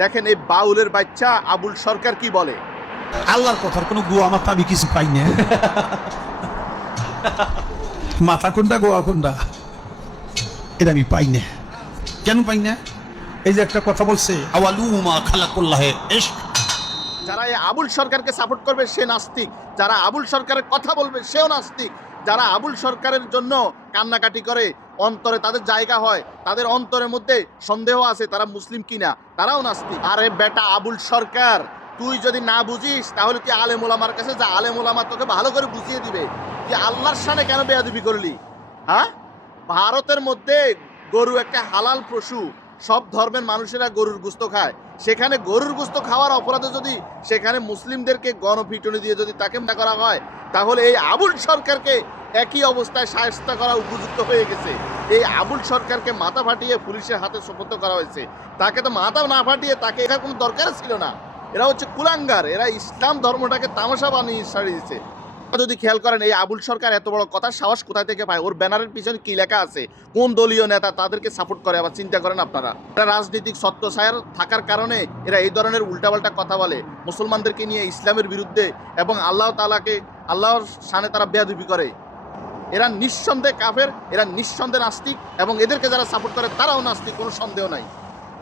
দেখেন এই বাউলের বাচ্চা আবুল সরকার কি বলে, আল্লাহর কথার কোনো গোয়া মাথা আমি কিছু পাই না। মাথা কোনটা গোয়া কোনটা এটা আমি পাই না। কেন পাই না? এই যে একটা কথা বলছে, আওয়ালুমা খালাকুল্লাহে ইশক। যারা এই আবুল সরকারকে সাপোর্ট করবে সে নাস্তিক, যারা আবুল সরকারের কথা বলবে সেও নাস্তিক, যারা আবুল সরকারের জন্য কান্নাকাটি করে অন্তরে তাদের জায়গা হয়, তাদের অন্তরের মধ্যে সন্দেহ আছে তারা মুসলিম কিনা, তারাও নাস্তিক। আরে বেটা আবুল সরকার, তুই যদি না বুঝিস তাহলে তুই আলেম ওলামার কাছে যা, আলেম ওলামা তোকে ভালো করে বুঝিয়ে দিবে তুই আল্লাহর শানে কেন বেয়াদবি করলি। হ্যাঁ, ভারতের মধ্যে গরু একটা হালাল পশু, সব ধর্মের মানুষেরা গরুর গোস্ত খায়, সেখানে গরুর গোস্ত খাওয়ার অপরাধে যদি সেখানে মুসলিমদেরকে গণপিটুনি দিয়ে যদি তাকে না করা হয়, তাহলে এই আবুল সরকারকে একই অবস্থায় শায়েস্তা করা উপযুক্ত হয়ে গেছে। এই আবুল সরকারকে মাথা ফাটিয়ে পুলিশের হাতে সোপর্দ করা হয়েছে, তাকে তো মাথা না ফাটিয়ে তাকে এখানে কোনো দরকার ছিল না। এরা হচ্ছে কুলাঙ্গার, এরা ইসলাম ধর্মটাকে তামাশা বানিয়ে সারিয়ে দিচ্ছে। যদি খেয়াল করেন এই আবুল সরকার এত বড় কথার সাহস কোথায় থেকে পায়, ওর ব্যানারের পিছনে কি লেখা আছে, কোন দলীয় নেতা তাদেরকে সাপোর্ট করে, আবার চিন্তা করেন আপনারা। এরা রাজনৈতিক ছত্রছায়ার থাকার কারণে এরা এই ধরনের উল্টাপাল্টা কথা বলে, মুসলমানদেরকে নিয়ে ইসলামের বিরুদ্ধে এবং আল্লাহ তাআলাকে, আল্লাহর শানে তারা বেয়াদবি করে। এরা নিঃসন্দেহে কাফের, এরা নিঃসন্দেহে নাস্তিক, এবং এদেরকে যারা সাপোর্ট করে তারাও নাস্তিক, কোনো সন্দেহ নাই।